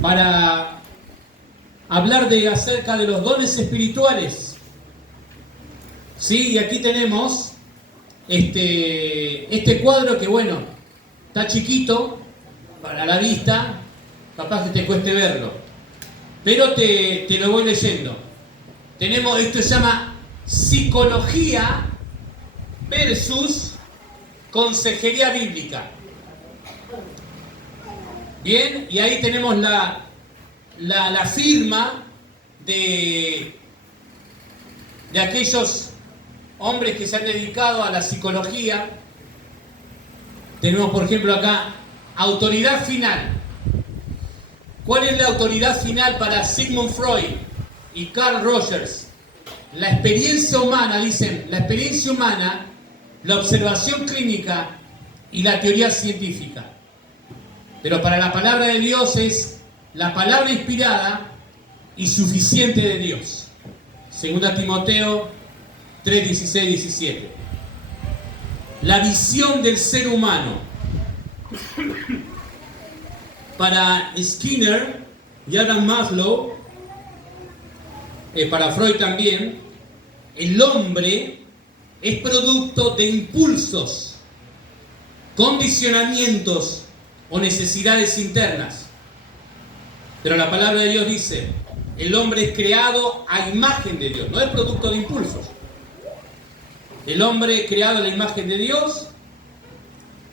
para hablar acerca de los dones espirituales. Sí, y aquí tenemos este cuadro que, bueno, está chiquito para la vista, capaz que te cueste verlo, pero te lo voy leyendo. Tenemos, esto se llama psicología versus consejería bíblica. Bien, y ahí tenemos la firma de aquellos hombres que se han dedicado a la psicología. Tenemos, por ejemplo, acá, autoridad final. ¿Cuál es la autoridad final para Sigmund Freud y Carl Rogers? La experiencia humana, dicen, la experiencia humana, la observación clínica y la teoría científica. Pero para la palabra de Dios es la palabra inspirada y suficiente de Dios. 2 Timoteo 3, 16, 17. La visión del ser humano. Para Skinner y Adam Maslow, para Freud también, el hombre es producto de impulsos, condicionamientos o necesidades internas. Pero la palabra de Dios dice, el hombre es creado a imagen de Dios, no es producto de impulsos. El hombre creado a la imagen de Dios,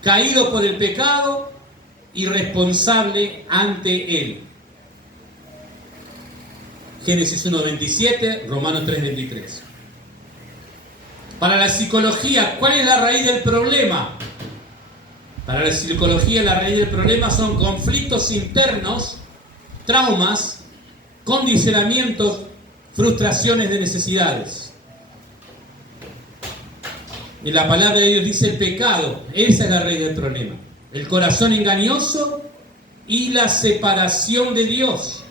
caído por el pecado y responsable ante Él. Génesis 1:27, Romanos 3:23. Para la psicología, ¿cuál es la raíz del problema? Para la psicología, la raíz del problema son conflictos internos, traumas, condicionamientos, frustraciones de necesidades. Y la palabra de Dios dice el pecado, esa es la raíz del problema. El corazón engañoso y la separación de Dios.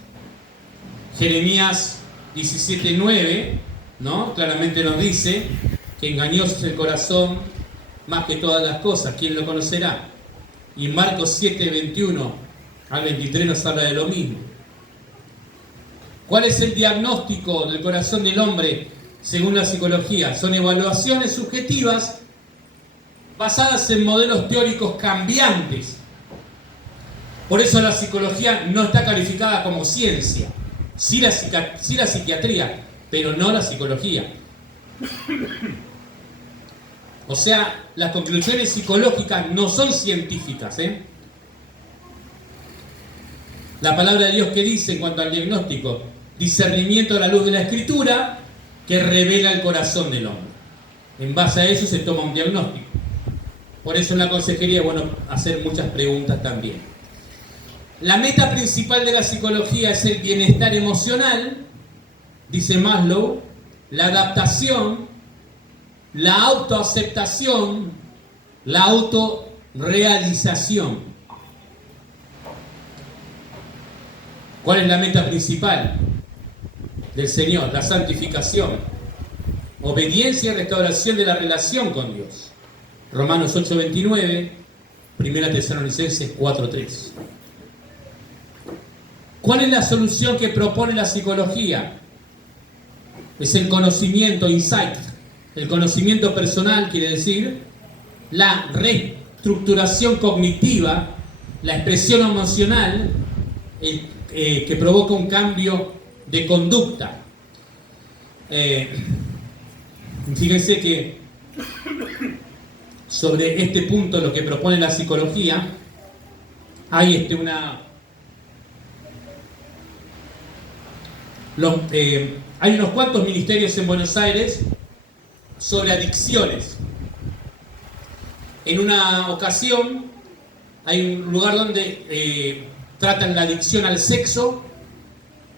Jeremías 17:9, ¿no? Claramente nos dice que engañoso es el corazón más que todas las cosas, ¿quién lo conocerá? Y Marcos 7:21 al 23 nos habla de lo mismo. ¿Cuál es el diagnóstico del corazón del hombre según la psicología? Son evaluaciones subjetivas basadas en modelos teóricos cambiantes. Por eso la psicología no está calificada como ciencia. Sí la psiquiatría, pero no la psicología. O sea, las conclusiones psicológicas no son científicas, La palabra de Dios, que dice en cuanto al diagnóstico: discernimiento a la luz de la Escritura que revela el corazón del hombre. En base a eso se toma un diagnóstico. Por eso en la consejería es bueno hacer muchas preguntas también. La meta principal de la psicología es el bienestar emocional, dice Maslow, la adaptación, la autoaceptación, la autorrealización. ¿Cuál es la meta principal del Señor? La santificación, obediencia y restauración de la relación con Dios. Romanos 8:29, 1 Tesalonicenses 4:3. ¿Cuál es la solución que propone la psicología? Es el conocimiento, insight. El conocimiento personal quiere decir la reestructuración cognitiva, la expresión emocional que provoca un cambio de conducta. Fíjense que sobre este punto, lo que propone la psicología, hay hay unos cuantos ministerios en Buenos Aires sobre adicciones. En una ocasión hay un lugar donde tratan la adicción al sexo,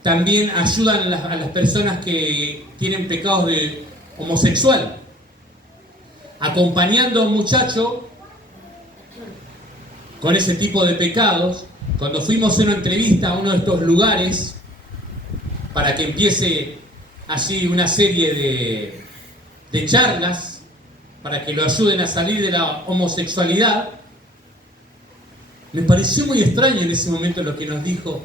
también ayudan a las personas que tienen pecados de homosexual, acompañando a un muchacho con ese tipo de pecados. Cuando fuimos a una entrevista a uno de estos lugares para que empiece así una serie de charlas para que lo ayuden a salir de la homosexualidad, me pareció muy extraño en ese momento lo que nos dijo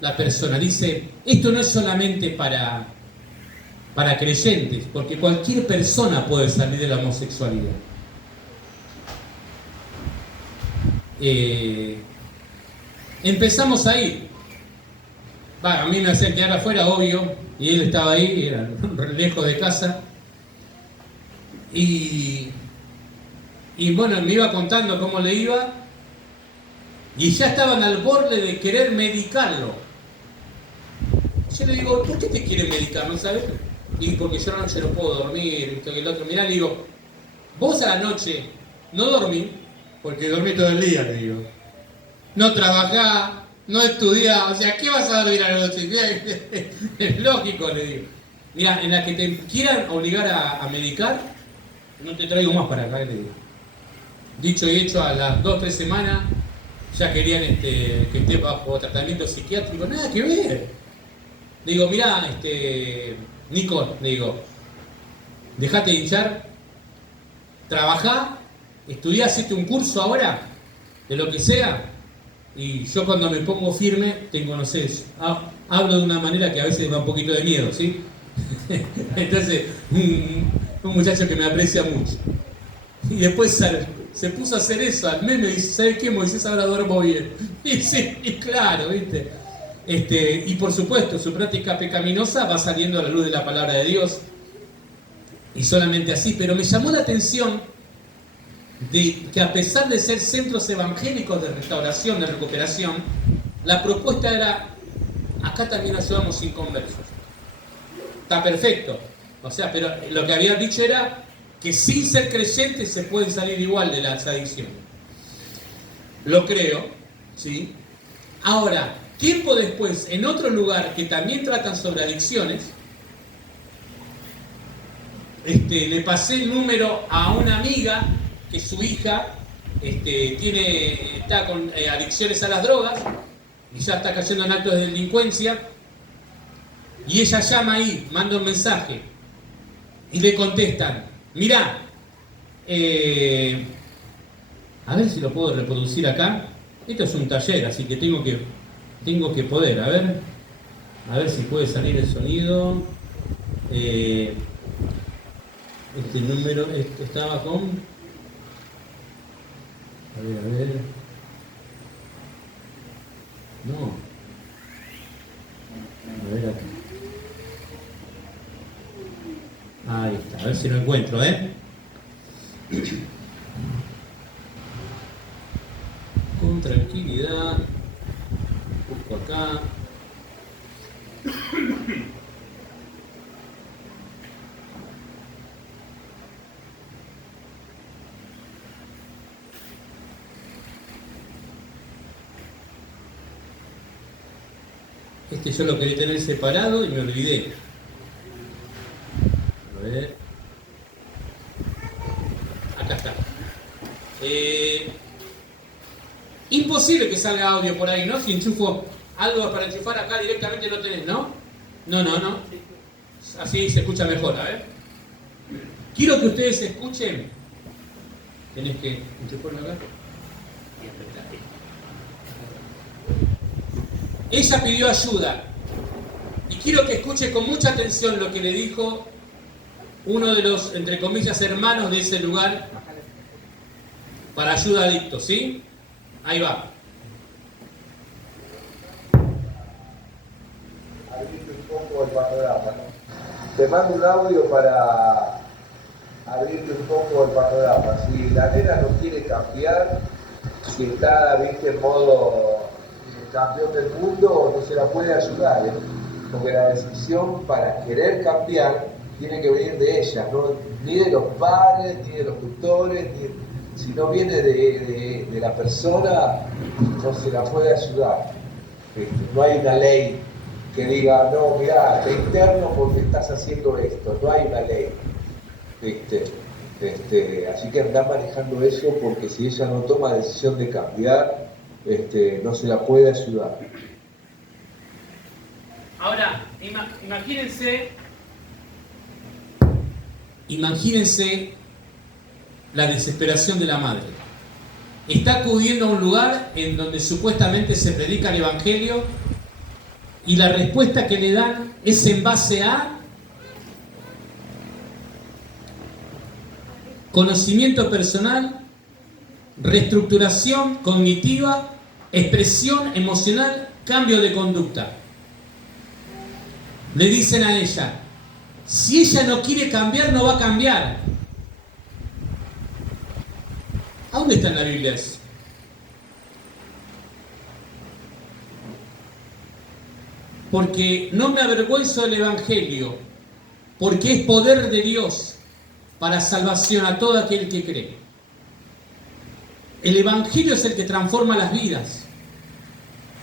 la persona. Dice, esto no es solamente para creyentes, porque cualquier persona puede salir de la homosexualidad. Empezamos a ir. A mí me hacían quedar afuera, obvio, y él estaba ahí, era lejos de casa. Y bueno, me iba contando cómo le iba, y ya estaban al borde de querer medicarlo. Yo le digo, ¿por qué te quieren medicar? ¿No sabes? Y porque yo a la noche no puedo dormir, esto que el otro. Mirá, le digo, vos a la noche no dormís, porque dormís todo el día, le digo. No trabajás, no estudiás, o sea, ¿qué vas a dormir a la noche? Es lógico, le digo. Mira, en la que te quieran obligar a medicar, no te traigo más para acá, le digo. Dicho y hecho, a las 2 o 3 semanas ya querían que esté bajo tratamiento psiquiátrico. Nada que ver. Le digo, mirá, Nico, le digo, dejate de hinchar, trabajá, estudiá, hacete un curso ahora, de lo que sea, y yo cuando me pongo firme, tengo, no sé, hablo de una manera que a veces me da un poquito de miedo, ¿sí? Entonces, un muchacho que me aprecia mucho. Y después se puso a hacer eso, al mes me dice, ¿sabes qué, Moisés? Ahora duermo bien. Y sí, y claro, ¿viste? Y por supuesto, su práctica pecaminosa va saliendo a la luz de la palabra de Dios. Y solamente así, pero me llamó la atención de que a pesar de ser centros evangélicos de restauración, de recuperación, la propuesta era, acá también ayudamos inconversos. Está perfecto. O sea, pero lo que habían dicho era que sin ser creyentes se pueden salir igual de las adicciones. Lo creo, ¿sí? Ahora, tiempo después, en otro lugar que también tratan sobre adicciones, le pasé el número a una amiga que su hija está con adicciones a las drogas y ya está cayendo en actos de delincuencia, y ella llama ahí, manda un mensaje y le contestan, mirá, a ver si lo puedo reproducir acá. Esto es un taller, así que tengo que poder, a ver si puede salir el sonido. Este número estaba con... A ver. No. A ver aquí. Ahí está, a ver si lo encuentro, Con tranquilidad. Busco acá. Yo lo quería tener separado y me olvidé. A ver. Acá está. Imposible que salga audio por ahí, ¿no? Si enchufo algo para enchufar acá directamente no tenés, ¿no? No. Así se escucha mejor, a ver. Quiero que ustedes escuchen. Tenés que enchufarlo acá. Ella pidió ayuda. Y quiero que escuche con mucha atención lo que le dijo uno de los, entre comillas, hermanos de ese lugar para ayuda a adictos, ¿sí? Ahí va. Abrirte un poco el panorama, ¿no? Te mando un audio para abrirte un poco el panorama. Si la nena no quiere cambiar, si está, viste, en modo campeón del mundo, no se la puede ayudar, ¿eh? Porque la decisión para querer cambiar tiene que venir de ella, ¿no? Ni de los padres, ni de los tutores, si no viene de la persona, no se la puede ayudar. No hay una ley que diga, no, mirá, te interno porque estás haciendo esto, no hay una ley. Así que andá manejando eso, porque si ella no toma decisión de cambiar, no se la puede ayudar. Ahora, imagínense la desesperación de la madre. Está acudiendo a un lugar en donde supuestamente se predica el evangelio y la respuesta que le dan es en base a conocimiento personal, reestructuración cognitiva, expresión emocional, cambio de conducta. Le dicen a ella, si ella no quiere cambiar, no va a cambiar. ¿A dónde está en la Biblia eso? Porque no me avergüenzo del Evangelio, porque es poder de Dios para salvación a todo aquel que cree. El Evangelio es el que transforma las vidas.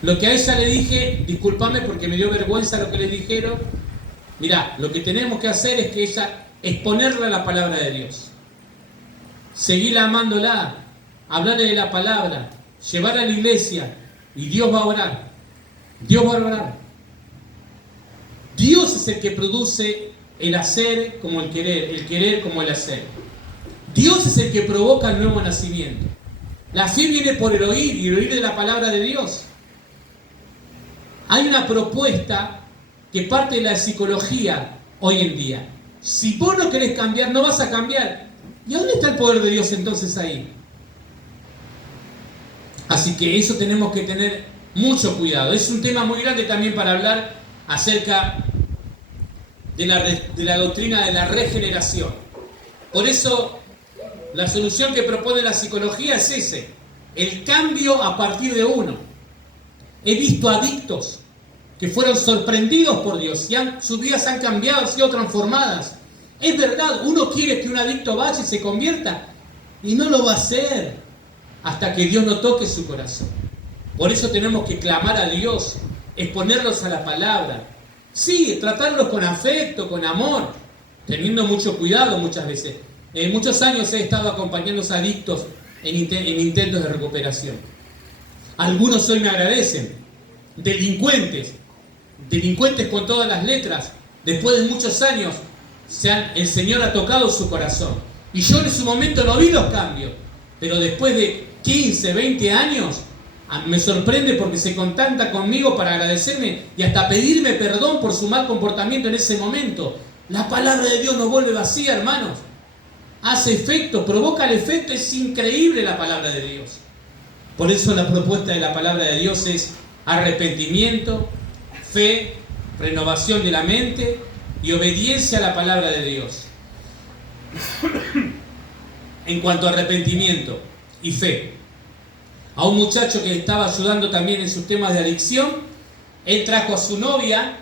Lo que a ella le dije, discúlpame porque me dio vergüenza lo que le dijeron. Mirá, lo que tenemos que hacer es que ella, exponerle a la palabra de Dios. Seguirla amándola, hablarle de la palabra, llevarla a la iglesia y Dios va a orar. Dios va a orar. Dios es el que produce el hacer como el querer como el hacer. Dios es el que provoca el nuevo nacimiento. La fe viene por el oír y el oír de la palabra de Dios. Hay una propuesta que parte de la psicología hoy en día. Si vos no querés cambiar, no vas a cambiar. ¿Y a dónde está el poder de Dios entonces ahí? Así que eso tenemos que tener mucho cuidado. Es un tema muy grande también para hablar acerca de la doctrina de la regeneración. Por eso, la solución que propone la psicología es ese: el cambio a partir de uno. He visto adictos que fueron sorprendidos por Dios y sus vidas han cambiado, han sido transformadas. Es verdad, uno quiere que un adicto vaya y se convierta, y no lo va a hacer hasta que Dios no toque su corazón. Por eso tenemos que clamar a Dios, exponerlos a la palabra. Sí, tratarlos con afecto, con amor, teniendo mucho cuidado muchas veces. En muchos años he estado acompañando a los adictos en intentos de recuperación. Algunos hoy me agradecen. Delincuentes con todas las letras. Después de muchos años, el Señor ha tocado su corazón. Y yo en su momento no vi los cambios. Pero después de 15, 20 años, me sorprende porque se contacta conmigo para agradecerme y hasta pedirme perdón por su mal comportamiento en ese momento. La palabra de Dios nos vuelve vacía, hermanos. Hace efecto, provoca el efecto. Es increíble la palabra de Dios. Por eso la propuesta de la palabra de Dios es arrepentimiento, fe, renovación de la mente y obediencia a la palabra de Dios. En cuanto a arrepentimiento y fe, a un muchacho que estaba ayudando también en sus temas de adicción, él trajo a su novia,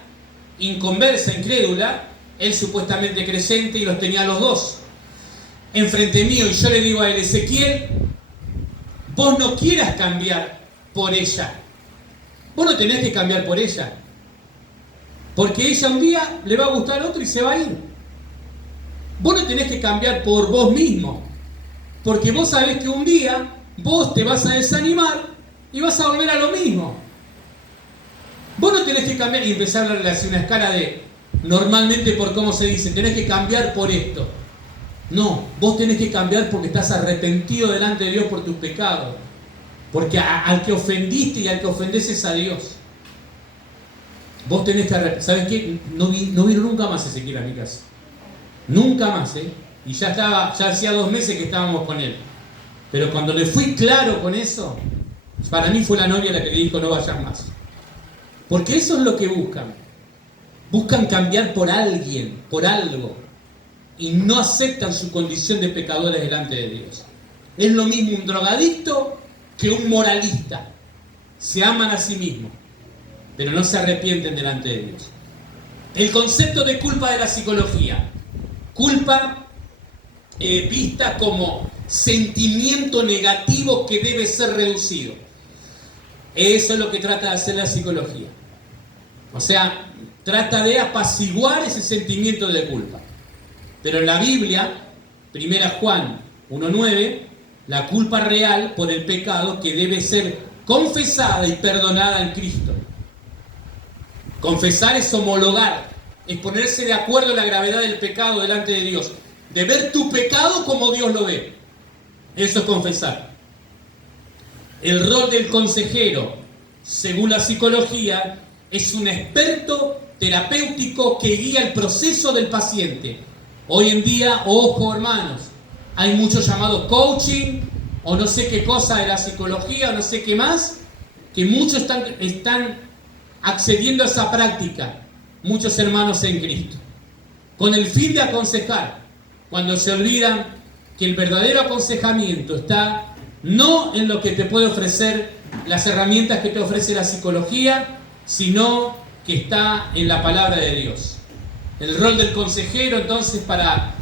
inconversa, incrédula, él supuestamente creyente, y los tenía a los dos enfrente mío, y yo le digo a él: Ezequiel, vos no quieras cambiar por ella. Vos no tenés que cambiar por ella. Porque ella un día le va a gustar al otro y se va a ir. Vos no tenés que cambiar por vos mismo. Porque vos sabés que un día vos te vas a desanimar y vas a volver a lo mismo. Vos no tenés que cambiar y empezar a hablarle hacia una escala de, normalmente por cómo se dice, tenés que cambiar por esto. No, vos tenés que cambiar porque estás arrepentido delante de Dios por tus pecados. Porque al que ofendiste y al que ofendés es a Dios. Vos tenés que arrepentir. ¿Sabes qué? No vino nunca más Ezequiel a mi casa. Nunca más, ¿eh? Y ya hacía 2 meses que estábamos con él. Pero cuando le fui claro con eso, para mí fue la novia la que le dijo: no vayas más. Porque eso es lo que buscan. Buscan cambiar por alguien, por algo. Y no aceptan su condición de pecadores delante de Dios. Es lo mismo un drogadicto que un moralista. Se aman a sí mismos, pero no se arrepienten delante de Dios. El concepto de culpa de la psicología. Culpa vista como sentimiento negativo que debe ser reducido. Eso es lo que trata de hacer la psicología. O sea, trata de apaciguar ese sentimiento de culpa. Pero en la Biblia, 1 Juan 1:9, la culpa real por el pecado que debe ser confesada y perdonada en Cristo. Confesar es homologar, es ponerse de acuerdo en la gravedad del pecado delante de Dios, de ver tu pecado como Dios lo ve. Eso es confesar. El rol del consejero, según la psicología, es un experto terapéutico que guía el proceso del paciente. Hoy en día, ojo hermanos, hay muchos llamados coaching, o no sé qué cosa de la psicología, o no sé qué más, que muchos están accediendo a esa práctica, muchos hermanos en Cristo, con el fin de aconsejar, cuando se olvidan que el verdadero aconsejamiento está no en lo que te puede ofrecer las herramientas que te ofrece la psicología, sino que está en la palabra de Dios. El rol del consejero, entonces, para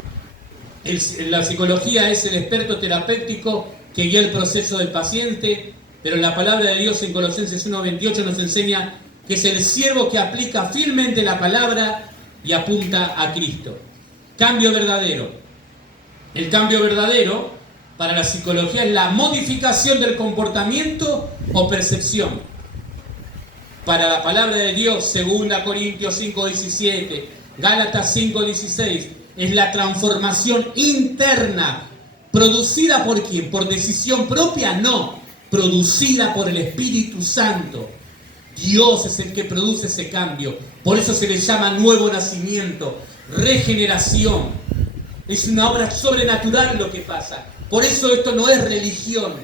la psicología es el experto terapéutico que guía el proceso del paciente, pero la palabra de Dios en Colosenses 1:28 nos enseña que es el siervo que aplica fielmente la palabra y apunta a Cristo. Cambio verdadero. El cambio verdadero para la psicología es la modificación del comportamiento o percepción. Para la palabra de Dios, 2 Corintios 5:17, Gálatas 5:16, es la transformación interna. ¿Producida por quién? ¿Por decisión propia? No. Producida por el Espíritu Santo. Dios es el que produce ese cambio. Por eso se le llama nuevo nacimiento, regeneración. Es una obra sobrenatural lo que pasa. Por eso esto no es religión.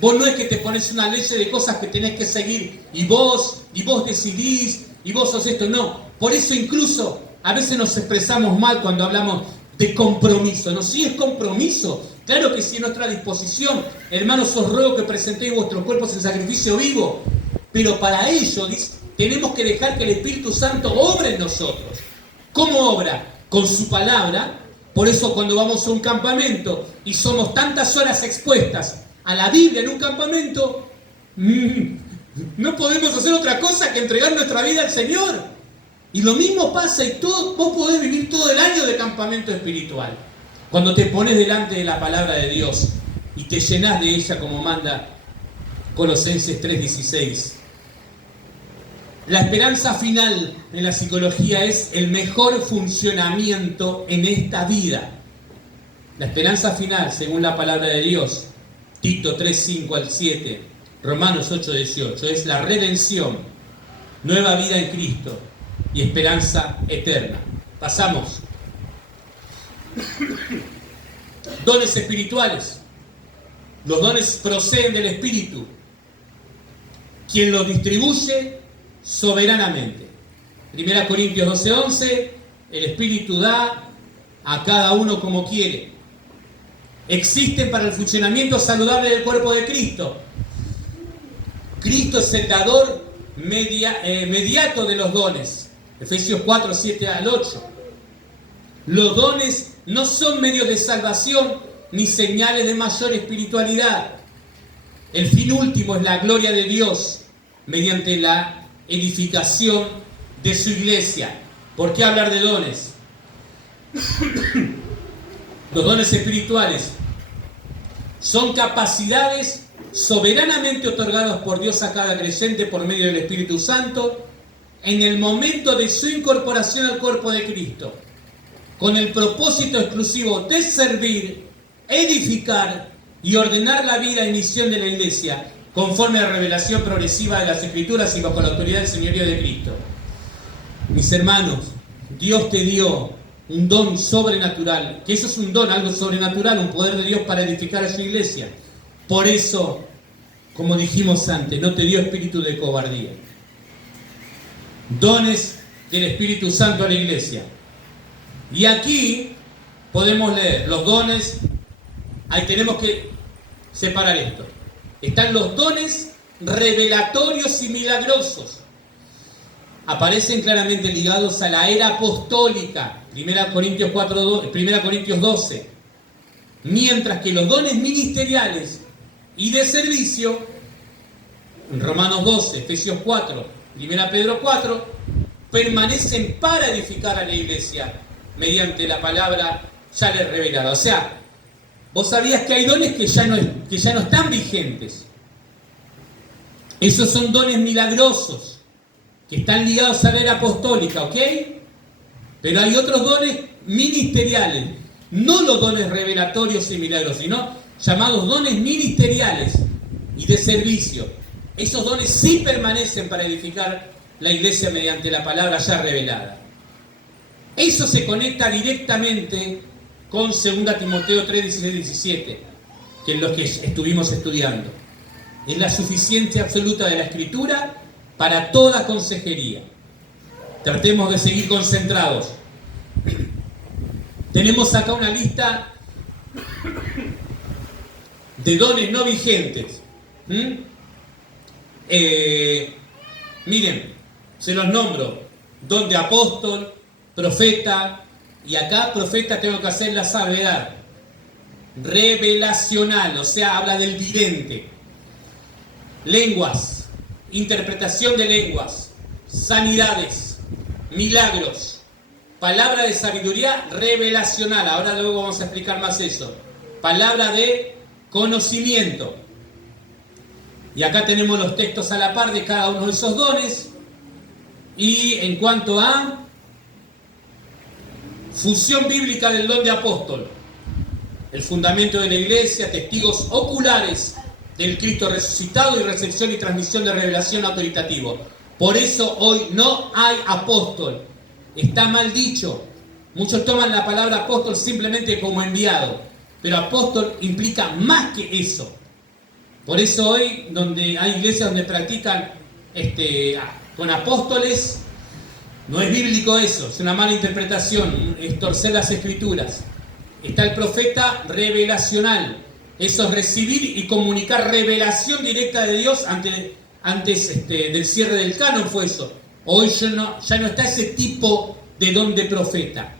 Vos no es que te pones una ley de cosas que tenés que seguir y vos decidís y vos sos esto. No. Por eso incluso a veces nos expresamos mal cuando hablamos de compromiso. ¿No? Sí es compromiso. Claro que sí, es nuestra disposición. Hermanos, os ruego que presentéis vuestros cuerpos en sacrificio vivo. Pero para ello tenemos que dejar que el Espíritu Santo obre en nosotros. ¿Cómo obra? Con su palabra. Por eso cuando vamos a un campamento y somos tantas horas expuestas a la Biblia en un campamento, no podemos hacer otra cosa que entregar nuestra vida al Señor. Y lo mismo pasa y vos podés vivir todo el año de campamento espiritual. Cuando te pones delante de la palabra de Dios y te llenás de ella como manda Colosenses 3:16. La esperanza final en la psicología es el mejor funcionamiento en esta vida. La esperanza final, según la palabra de Dios, Tito 3:5-7, Romanos 8:18, es la redención, nueva vida en Cristo y esperanza eterna. Pasamos. Dones espirituales. Los dones proceden del Espíritu, quien los distribuye soberanamente. 1 Corintios 12:11, el Espíritu da a cada uno como quiere. Existen para el funcionamiento saludable del cuerpo de Cristo. Cristo es el dador mediato de los dones. Efesios 4:7-8. Los dones no son medios de salvación ni señales de mayor espiritualidad. El fin último es la gloria de Dios mediante la edificación de su iglesia. ¿Por qué hablar de dones? Los dones espirituales son capacidades soberanamente otorgadas por Dios a cada creyente por medio del Espíritu Santo en el momento de su incorporación al cuerpo de Cristo, con el propósito exclusivo de servir, edificar y ordenar la vida y misión de la iglesia conforme a la revelación progresiva de las Escrituras y bajo la autoridad del señorío de Cristo. Mis hermanos, Dios te dio un don sobrenatural, que eso es un don, algo sobrenatural, un poder de Dios para edificar a su iglesia. Por eso, como dijimos antes, no te dio espíritu de cobardía. Dones del Espíritu Santo a la iglesia. Y aquí podemos leer los dones. Ahí tenemos que separar esto. Están los dones revelatorios y milagrosos. Aparecen claramente ligados a la era apostólica, 1 Corintios 12. Mientras que los dones ministeriales y de servicio, en Romanos 12, Efesios 4, 1 Pedro 4, permanecen para edificar a la iglesia mediante la palabra ya les revelada. O sea, vos sabías que hay dones que ya no están vigentes. Esos son dones milagrosos que están ligados a la era apostólica, ¿ok? Pero hay otros dones ministeriales, no los dones revelatorios y milagros, sino llamados dones ministeriales y de servicio. Esos dones sí permanecen para edificar la iglesia mediante la palabra ya revelada. Eso se conecta directamente con 2 Timoteo 3, 16, 17, que es lo que estuvimos estudiando. Es la suficiencia absoluta de la Escritura para toda consejería. Tratemos de seguir concentrados. Tenemos acá una lista de dones no vigentes. Miren, se los nombro: don de apóstol, profeta, y acá profeta tengo que hacer la salvedad, revelacional, o sea, habla del vidente, lenguas, interpretación de lenguas, sanidades, milagros, palabra de sabiduría revelacional, ahora luego vamos a explicar más eso, palabra de conocimiento. Y acá tenemos los textos a la par de cada uno de esos dones. Y en cuanto a fusión bíblica del don de apóstol, el fundamento de la iglesia, testigos oculares del Cristo resucitado y recepción y transmisión de revelación autoritativo. Por eso hoy no hay apóstol. Está mal dicho. Muchos toman la palabra apóstol simplemente como enviado, pero apóstol implica más que eso. Por eso hoy, donde hay iglesias donde practican con apóstoles, no es bíblico eso, es una mala interpretación, es torcer las escrituras. Está el profeta revelacional, eso es recibir y comunicar revelación directa de Dios antes del cierre del canon fue eso. Hoy ya no está ese tipo de don de profeta.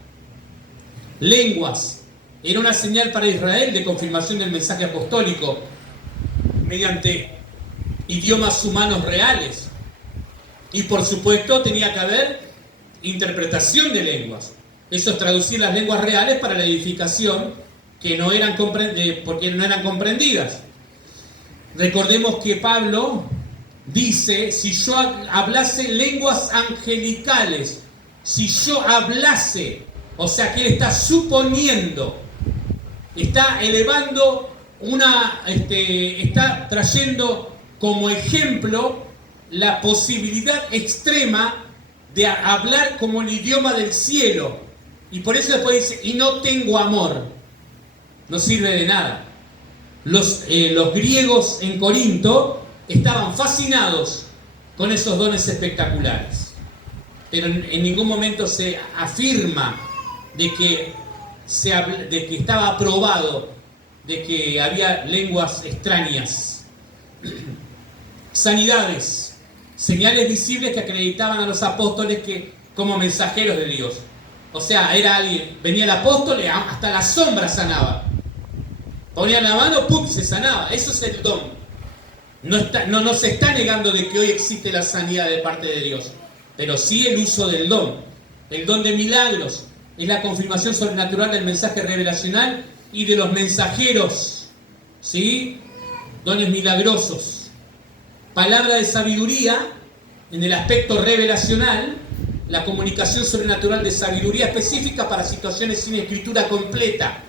Lenguas, era una señal para Israel de confirmación del mensaje apostólico mediante idiomas humanos reales. Y por supuesto tenía que haber interpretación de lenguas. Eso es traducir las lenguas reales para la edificación porque no eran comprendidas. Recordemos que Pablo dice: si yo hablase lenguas angelicales, si yo hablase, o sea que él está suponiendo, está elevando está trayendo como ejemplo la posibilidad extrema de hablar como el idioma del cielo. Y por eso después dice: y no tengo amor. No sirve de nada. Los griegos en Corinto estaban fascinados con esos dones espectaculares. Pero en ningún momento se afirma de que estaba aprobado, de que había lenguas extrañas. Sanidades, señales visibles que acreditaban a los apóstoles como mensajeros de Dios. O sea, era alguien, venía el apóstol y hasta la sombra sanaba. Ponía la mano, ¡pum!, se sanaba. Eso es el don. No se está negando de que hoy existe la sanidad de parte de Dios, pero sí el uso del don. El don de milagros es la confirmación sobrenatural del mensaje revelacional y de los mensajeros, ¿sí? Dones milagrosos. Palabra de sabiduría, en el aspecto revelacional, la comunicación sobrenatural de sabiduría específica para situaciones sin escritura completa.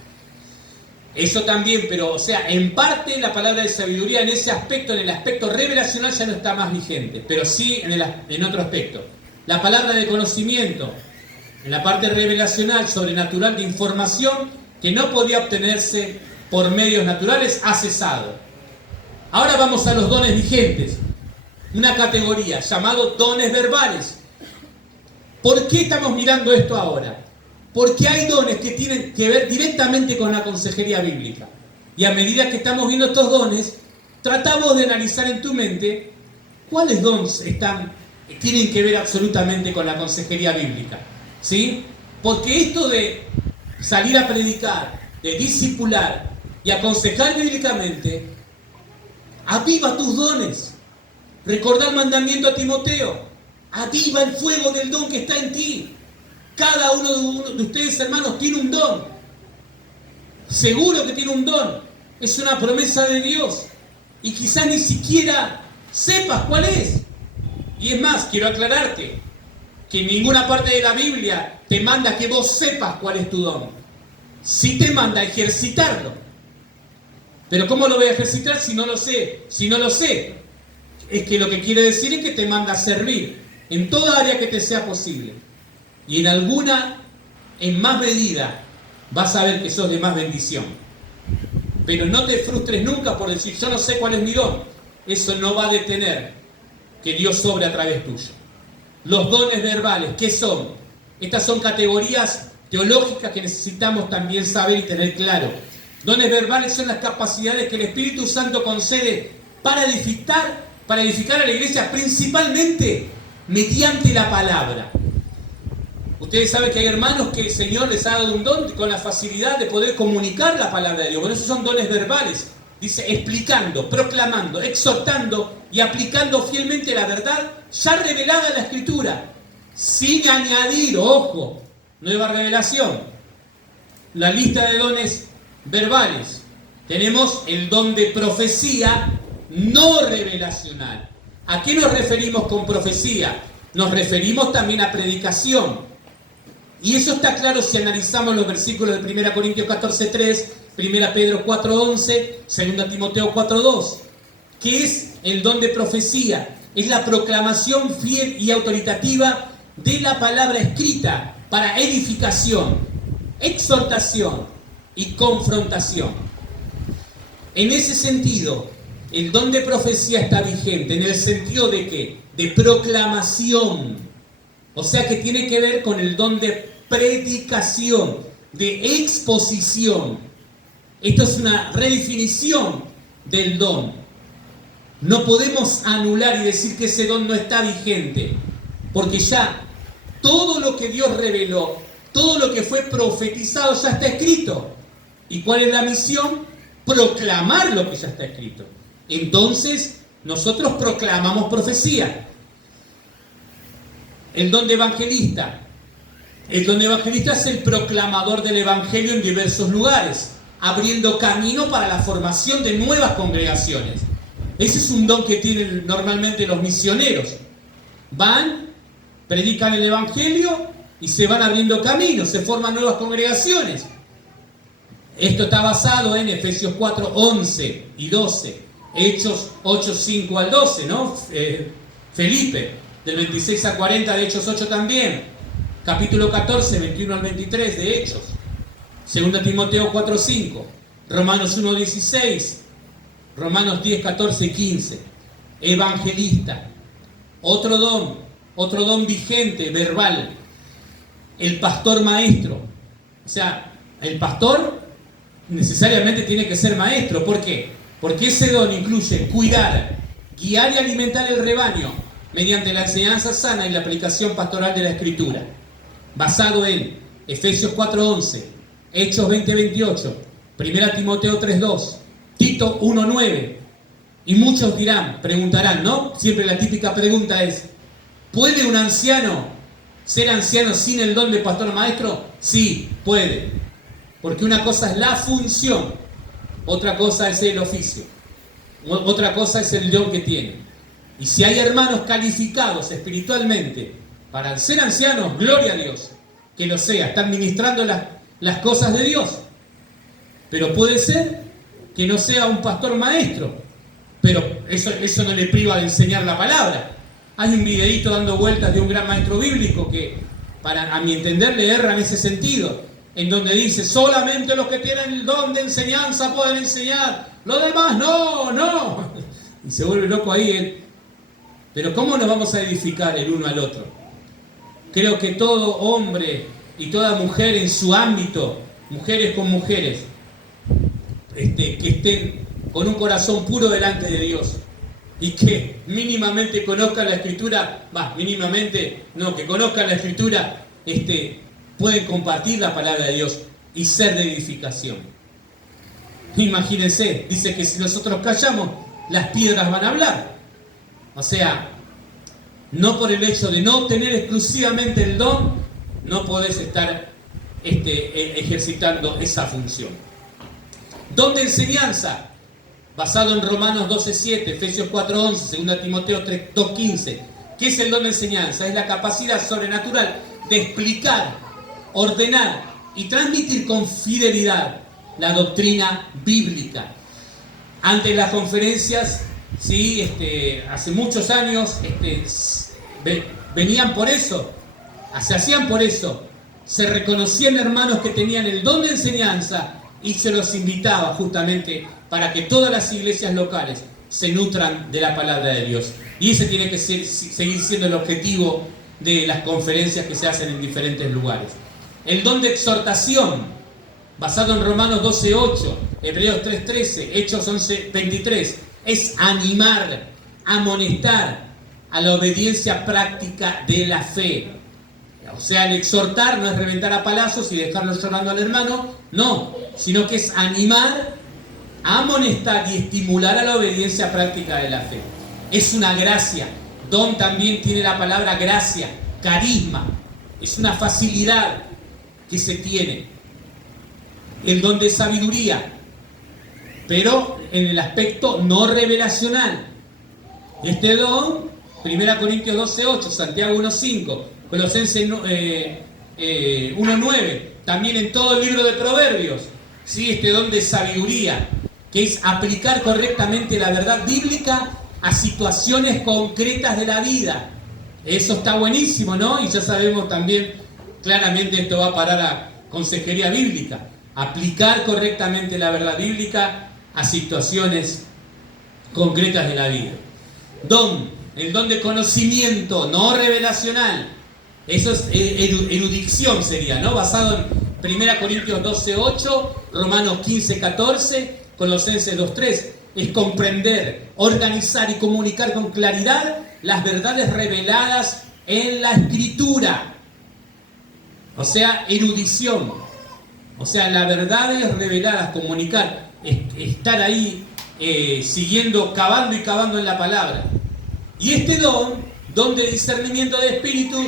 Eso también, pero, o sea, en parte la palabra de sabiduría en ese aspecto, en el aspecto revelacional, ya no está más vigente, pero sí en otro aspecto. La palabra de conocimiento, en la parte revelacional, sobrenatural de información que no podía obtenerse por medios naturales, ha cesado. Ahora vamos a los dones vigentes, una categoría llamado dones verbales. ¿Por qué estamos mirando esto ahora? Porque hay dones que tienen que ver directamente con la consejería bíblica. Y a medida que estamos viendo estos dones, tratamos de analizar en tu mente cuáles dones tienen que ver absolutamente con la consejería bíblica. ¿Sí? Porque esto de salir a predicar, de discipular y aconsejar bíblicamente, aviva tus dones. Recordá el mandamiento a Timoteo: aviva el fuego del don que está en ti. Cada uno de ustedes, hermanos, tiene un don. Seguro que tiene un don. Es una promesa de Dios. Y quizás ni siquiera sepas cuál es. Y es más, quiero aclararte que en ninguna parte de la Biblia te manda que vos sepas cuál es tu don. Sí te manda a ejercitarlo. Pero ¿cómo lo voy a ejercitar si no lo sé? Si no lo sé, es que lo que quiere decir es que te manda a servir. en toda área que te sea posible. Y en alguna, en más medida, vas a ver que sos de más bendición. Pero no te frustres nunca por decir, yo no sé cuál es mi don. Eso no va a detener que Dios sobre a través tuyo. Los dones verbales, ¿qué son? Estas son categorías teológicas que necesitamos también saber y tener claro. Dones verbales son las capacidades que el Espíritu Santo concede para edificar a la iglesia, principalmente mediante la palabra. Ustedes saben que hay hermanos que el Señor les ha dado un don con la facilidad de poder comunicar la palabra de Dios. Bueno, esos son dones verbales. Dice, explicando, proclamando, exhortando y aplicando fielmente la verdad ya revelada en la Escritura, sin añadir, ojo, nueva revelación. La lista de dones verbales. Tenemos el don de profecía no revelacional. ¿A qué nos referimos con profecía? Nos referimos también a predicación. Y eso está claro si analizamos los versículos de 1 Corintios 14:3, 1 Pedro 4:11, 2 Timoteo 4:2. ¿Qué es el don de profecía? Es la proclamación fiel y autoritativa de la palabra escrita para edificación, exhortación y confrontación. En ese sentido, el don de profecía está vigente, en el sentido de ¿qué? De proclamación. O sea que tiene que ver con el don de predicación, de exposición. Esto es una redefinición del don. No podemos anular y decir que ese don no está vigente, porque ya todo lo que Dios reveló, todo lo que fue profetizado ya está escrito. ¿Y cuál es la misión? Proclamar lo que ya está escrito. Entonces, nosotros proclamamos profecía. El don de evangelista. El don de evangelista es el proclamador del evangelio en diversos lugares, abriendo camino para la formación de nuevas congregaciones. Ese es un don que tienen normalmente los misioneros. Van, predican el evangelio y se van abriendo caminos, se forman nuevas congregaciones. Esto está basado en Efesios 4:11 y 12, Hechos 8:5 al 12, ¿no? Felipe, del 26 a 40 de Hechos 8 también. Capítulo 14, 21 al 23 de Hechos. 2 Timoteo 4:5. Romanos 1:16. Romanos 10, 14 y 15. Evangelista. Otro don vigente, verbal. El pastor maestro. O sea, el pastor necesariamente tiene que ser maestro. ¿Por qué? Porque ese don incluye cuidar, guiar y alimentar el rebaño mediante la enseñanza sana y la aplicación pastoral de la Escritura. Basado en Efesios 4:11, Hechos 20:28, 1 Timoteo 3:2, Tito 1:9. Y muchos dirán, preguntarán, ¿no? Siempre la típica pregunta es, ¿puede un anciano ser anciano sin el don de pastor maestro? Sí, puede. Porque una cosa es la función, otra cosa es el oficio, otra cosa es el don que tiene. Y si hay hermanos calificados espiritualmente para ser ancianos, gloria a Dios, que lo sea, están ministrando las cosas de Dios. Pero puede ser que no sea un pastor maestro, pero eso no le priva de enseñar la palabra. Hay un videíto dando vueltas de un gran maestro bíblico que, a mi entender, le erra en ese sentido, en donde dice, solamente los que tienen el don de enseñanza pueden enseñar, los demás no. Y se vuelve loco ahí. Pero ¿cómo nos vamos a edificar el uno al otro? Creo que todo hombre y toda mujer en su ámbito, mujeres con mujeres, que estén con un corazón puro delante de Dios y que mínimamente conozcan la Escritura, que conozcan la Escritura, pueden compartir la palabra de Dios y ser de edificación. Imagínense, dice que si nosotros callamos, las piedras van a hablar. O sea, no por el hecho de no tener exclusivamente el don, no podés estar ejercitando esa función. Don de enseñanza, basado en Romanos 12:7, Efesios 4:11, 2 Timoteo 2:15. ¿Qué es el don de enseñanza? Es la capacidad sobrenatural de explicar, ordenar y transmitir con fidelidad la doctrina bíblica. Ante las conferencias, sí, hace muchos años, venían por eso, se hacían por eso. Se reconocían hermanos que tenían el don de enseñanza y se los invitaba justamente para que todas las iglesias locales se nutran de la palabra de Dios. Y ese tiene que seguir siendo el objetivo de las conferencias que se hacen en diferentes lugares. El don de exhortación, basado en Romanos 12:8, Hebreos 3:13, Hechos 11:23, es animar, amonestar a la obediencia práctica de la fe. O sea, el exhortar no es reventar a palazos y dejarlo llorando al hermano, no, sino que es animar, amonestar y estimular a la obediencia práctica de la fe. Es una gracia. Don también tiene la palabra gracia, carisma. Es una facilidad que se tiene. El don de sabiduría, pero en el aspecto no revelacional. Este don, 1 Corintios 12:8, Santiago 1:5, Colosenses 1:9, también en todo el libro de Proverbios, ¿sí? Este don de sabiduría, que es aplicar correctamente la verdad bíblica a situaciones concretas de la vida. Eso está buenísimo, ¿no? Y ya sabemos también, claramente esto va a parar a consejería bíblica. Aplicar correctamente la verdad bíblica a situaciones concretas de la vida. Don, el don de conocimiento, no revelacional. Eso es erudición sería, ¿no? Basado en 1 Corintios 12:8, Romanos 15:14, Colosenses 2:3. Es comprender, organizar y comunicar con claridad las verdades reveladas en la Escritura. O sea, erudición. O sea, las verdades reveladas, comunicar, estar ahí siguiendo, cavando y cavando en la palabra. Y este don de discernimiento de espíritu,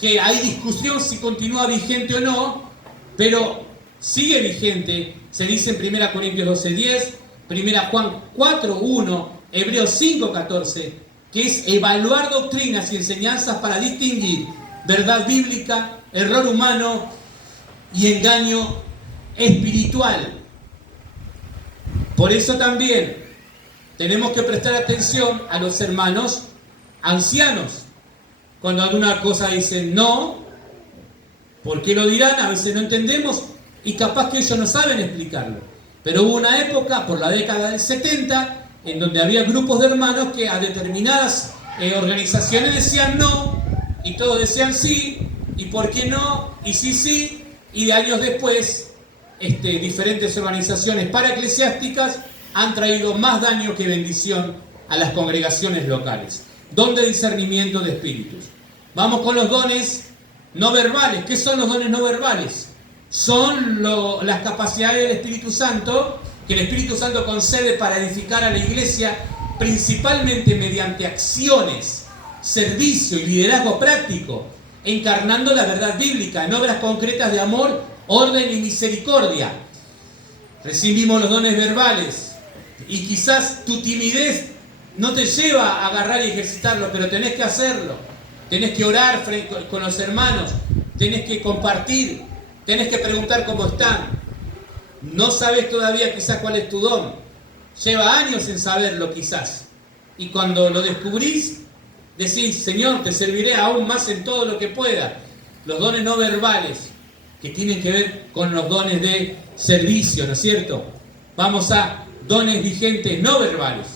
que hay discusión si continúa vigente o no, pero sigue vigente, se dice en 1 Corintios 12:10, 1 Juan 4:1, Hebreos 5:14, que es evaluar doctrinas y enseñanzas para distinguir verdad bíblica, error humano y engaño espiritual. Por eso también tenemos que prestar atención a los hermanos ancianos. Cuando alguna cosa dicen no, ¿por qué lo dirán? A veces no entendemos y capaz que ellos no saben explicarlo. Pero hubo una época, por la década del 70, en donde había grupos de hermanos que a determinadas organizaciones decían no, y todos decían sí, y por qué no, y sí, y de años después, diferentes organizaciones paraeclesiásticas han traído más daño que bendición a las congregaciones locales. Don de discernimiento de espíritus. Vamos con los dones no verbales. ¿Qué son los dones no verbales? Son las capacidades del Espíritu Santo, que el Espíritu Santo concede para edificar a la iglesia, principalmente mediante acciones, servicio y liderazgo práctico, encarnando la verdad bíblica en obras concretas de amor, orden y misericordia. Recibimos los dones verbales y quizás tu timidez no te lleva a agarrar y ejercitarlo, pero tenés que hacerlo. Tenés que orar con los hermanos, tenés que compartir, tenés que preguntar cómo están. No sabes todavía quizás cuál es tu don. Lleva años en saberlo quizás. Y cuando lo descubrís, decís, Señor, te serviré aún más en todo lo que pueda. Los dones no verbales, que tienen que ver con los dones de servicio, ¿no es cierto? Vamos a dones vigentes no verbales.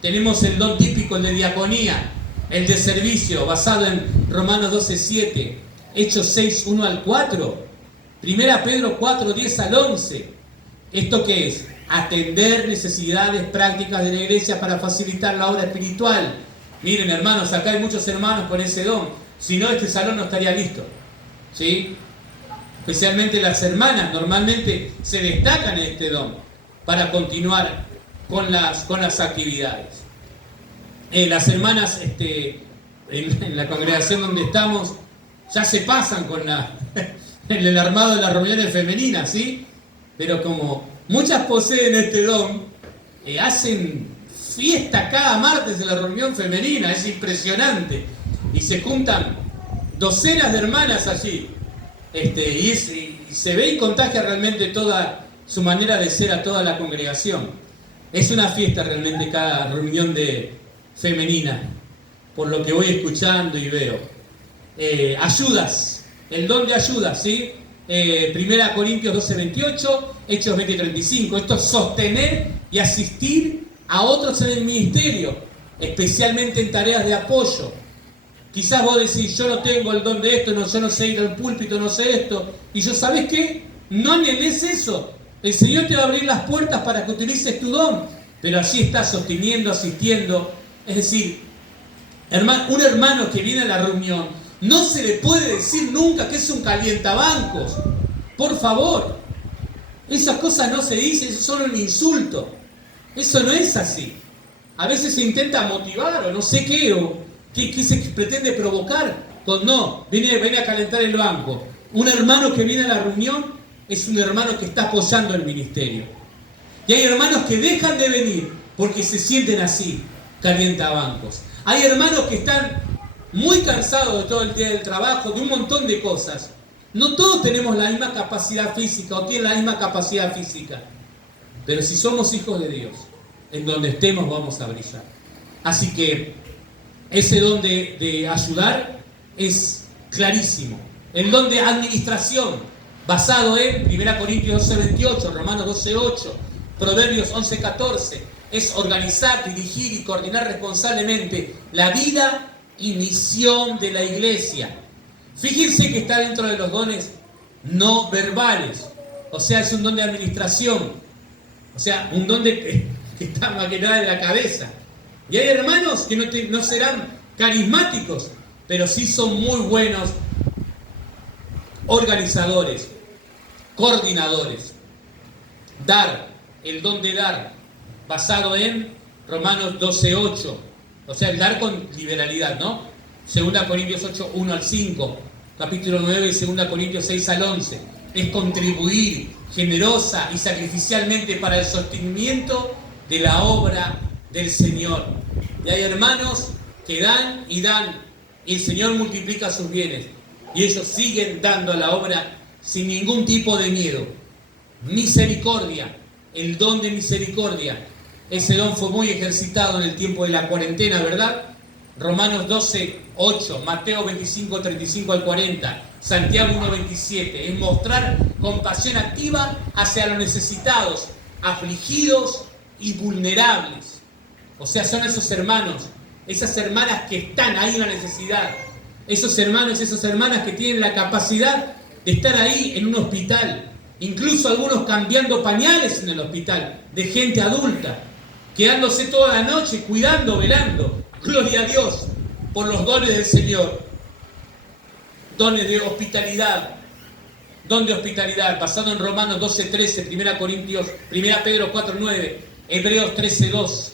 Tenemos el don típico, el de diaconía, el de servicio, basado en Romanos 12:7, Hechos 6:1-4, 1 Pedro 4:10-11. ¿Esto qué es? Atender necesidades prácticas de la iglesia para facilitar la obra espiritual. Miren, hermanos, acá hay muchos hermanos con ese don. Si no, este salón no estaría listo. ¿Sí? Especialmente las hermanas normalmente se destacan en este don para continuar con las actividades. Las hermanas en la congregación donde estamos ya se pasan con el armado de las reuniones femeninas, ¿sí? Pero como muchas poseen este don, hacen fiesta cada martes en la reunión femenina, es impresionante. Y se juntan docenas de hermanas allí. Y se ve y contagia realmente toda su manera de ser a toda la congregación. Es una fiesta realmente cada reunión femenina, por lo que voy escuchando y veo. ayudas, el don de ayudas, ¿sí? 1 Corintios 12:28, Hechos 20:35. Esto es sostener y asistir a otros en el ministerio, especialmente en tareas de apoyo. Quizás vos decís, yo no tengo el don de esto, no, yo no sé ir al púlpito, no sé esto. Y yo, ¿sabés qué? No anheles eso. El Señor te va a abrir las puertas para que utilices tu don. Pero allí estás sosteniendo, asistiendo. Es decir, un hermano que viene a la reunión, no se le puede decir nunca que es un calientabancos. Por favor. Esas cosas no se dicen, eso es solo un insulto. Eso no es así. A veces se intenta motivar o no sé qué, o qué se pretende provocar. No, viene a calentar el banco. Un hermano que viene a la reunión es un hermano que está apoyando el ministerio. Y hay hermanos que dejan de venir porque se sienten así, calientabancos. Hay hermanos que están muy cansados de todo el día del trabajo, de un montón de cosas. No todos tenemos la misma capacidad física o tienen la misma capacidad física. Pero si somos hijos de Dios, en donde estemos vamos a brillar. Así que ese don de ayudar es clarísimo. El don de administración, basado en 1 Corintios 12:28, Romanos 12:8, Proverbios 11:14, es organizar, dirigir y coordinar responsablemente la vida y misión de la iglesia. Fíjense que está dentro de los dones no verbales, o sea, es un don de administración, o sea, un don que está más que nada en la cabeza. Y hay hermanos que no serán carismáticos, pero sí son muy buenos organizadores, coordinadores. Dar, el don de dar, basado en Romanos 12:8, o sea, el dar con liberalidad, ¿no? 2 Corintios 8:1-5, capítulo 9 y 2 Corintios 6-11, es contribuir generosa y sacrificialmente para el sostenimiento de la obra del Señor. Y hay hermanos que dan y dan, y el Señor multiplica sus bienes, y ellos siguen dando a la obra sin ningún tipo de miedo. Misericordia, el don de misericordia. Ese don fue muy ejercitado en el tiempo de la cuarentena, ¿verdad? Romanos 12:8, Mateo 25:35-40, Santiago 1:27. Es mostrar compasión activa hacia los necesitados, afligidos y vulnerables. O sea, son esos hermanos, esas hermanas que están ahí en la necesidad. Esos hermanos, esas hermanas que tienen la capacidad de estar ahí en un hospital. Incluso algunos cambiando pañales en el hospital, de gente adulta, quedándose toda la noche cuidando, velando. Gloria a Dios por los dones del Señor. Dones de hospitalidad. Don de hospitalidad, basado en Romanos 12:13, 1 Pedro 4:9, Hebreos 13:2.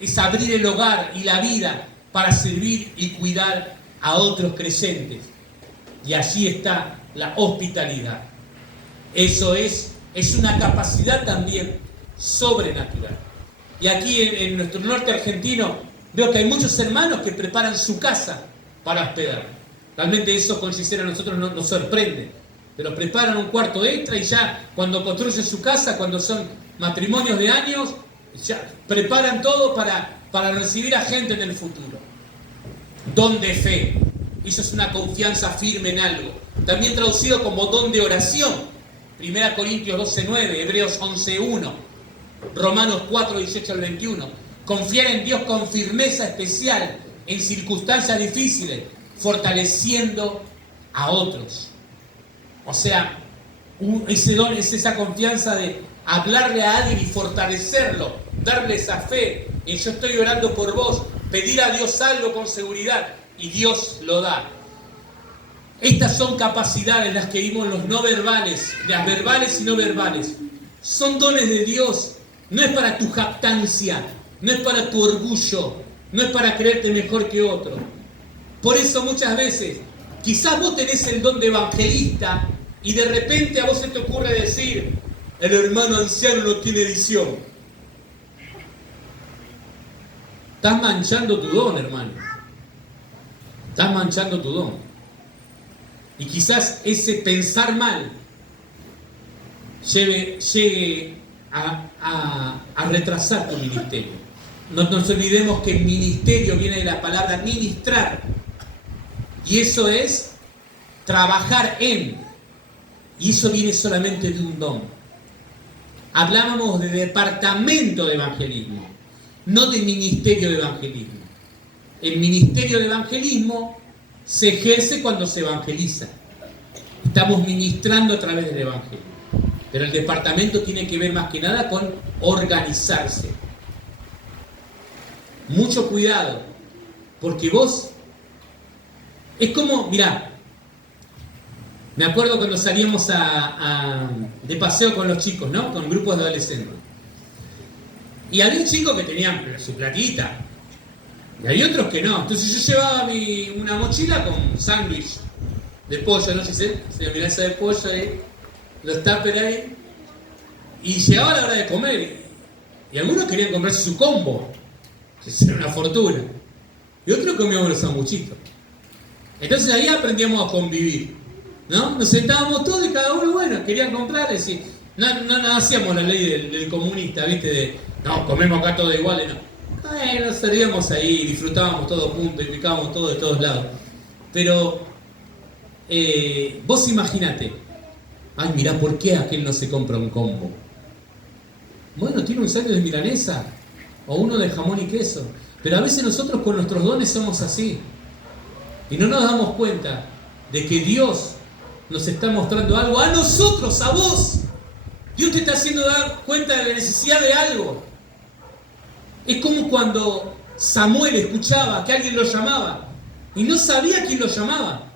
Es abrir el hogar y la vida para servir y cuidar a otros creyentes. Y allí está la hospitalidad. Eso es una capacidad también sobrenatural. Y aquí en nuestro norte argentino veo que hay muchos hermanos que preparan su casa para hospedar. Realmente eso con Gisela a nosotros nos sorprende. Pero preparan un cuarto extra y ya cuando construyen su casa, cuando son matrimonios de años, ya preparan todo para recibir a gente en el futuro. Don de fe. Eso es una confianza firme en algo. También traducido como don de oración. 1 Corintios 12:9, Hebreos 11:1, Romanos 4:18-21. Confiar en Dios con firmeza especial en circunstancias difíciles, fortaleciendo a otros. O sea, ese don es esa confianza de hablarle a alguien y fortalecerlo, darle esa fe. Y yo estoy orando por vos, pedir a Dios algo con seguridad y Dios lo da. Estas son capacidades las que vimos los no verbales, las verbales y no verbales. Son dones de Dios. No es para tu jactancia, no es para tu orgullo, no es para creerte mejor que otro. Por eso muchas veces, quizás vos tenés el don de evangelista y de repente a vos se te ocurre decir, el hermano anciano no tiene visión. Estás manchando tu don, hermano. Estás manchando tu don. Y quizás ese pensar mal llegue a retrasar tu ministerio. No nos olvidemos que el ministerio viene de la palabra ministrar. Y eso es trabajar en. Y eso viene solamente de un don. Hablábamos de departamento de evangelismo, no de ministerio de evangelismo. El ministerio de evangelismo se ejerce cuando se evangeliza. Estamos ministrando a través del evangelio. Pero el departamento tiene que ver más que nada con organizarse. Mucho cuidado, porque vos... Es como, mirá, me acuerdo cuando salíamos de paseo con los chicos, ¿no? Con grupos de adolescentes. Y había un chico que tenía su platita, y hay otros que no. Entonces yo llevaba una mochila con sándwich de pollo, no sé si la milanesa de pollo ahí, los tuppers ahí, y llegaba la hora de comer, y algunos querían comprarse su combo, que era una fortuna, y otros comíamos los sanguchitos. Entonces ahí aprendíamos a convivir, ¿no? Nos sentábamos todos y cada uno, bueno, querían comprar, es decir, no hacíamos la ley del comunista, ¿viste? De, no, comemos acá todos iguales, no. Nos servíamos ahí, disfrutábamos todos juntos y picábamos todo de todos lados. Pero vos imaginate, ay, mirá, ¿por qué aquel no se compra un combo? Bueno, tiene un sándwich de milanesa o uno de jamón y queso. Pero a veces nosotros con nuestros dones somos así. Y no nos damos cuenta de que Dios nos está mostrando algo a nosotros, a vos. Dios te está haciendo dar cuenta de la necesidad de algo. Es como cuando Samuel escuchaba que alguien lo llamaba y no sabía quién lo llamaba.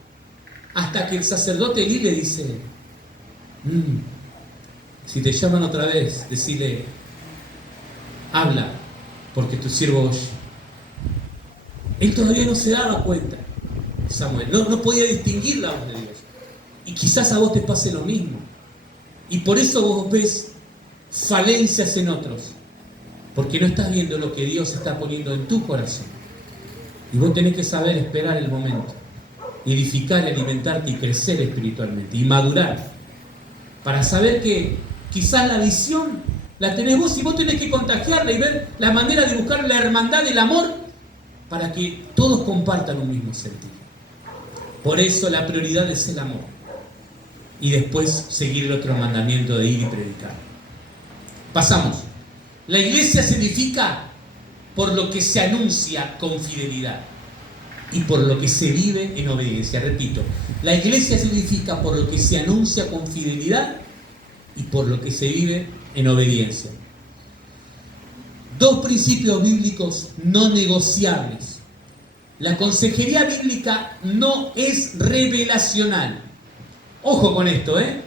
Hasta que el sacerdote Elí le dice, si te llaman otra vez, decile, habla, porque tu siervo oye. Él todavía no se daba cuenta, Samuel, no podía distinguir la voz de Dios. Y quizás a vos te pase lo mismo. Y por eso vos ves falencias en otros, porque no estás viendo lo que Dios está poniendo en tu corazón. Y vos tenés que saber esperar el momento, edificar, alimentarte y crecer espiritualmente y madurar, para saber que quizás la visión la tenés vos y vos tenés que contagiarla y ver la manera de buscar la hermandad, el amor, para que todos compartan un mismo sentido. Por eso la prioridad es el amor. Y después seguir el otro mandamiento de ir y predicar. Pasamos. La iglesia se edifica por lo que se anuncia con fidelidad y por lo que se vive en obediencia. Repito, la iglesia se edifica por lo que se anuncia con fidelidad y por lo que se vive en obediencia. Dos principios bíblicos no negociables. La consejería bíblica no es revelacional. Ojo con esto, ¿eh?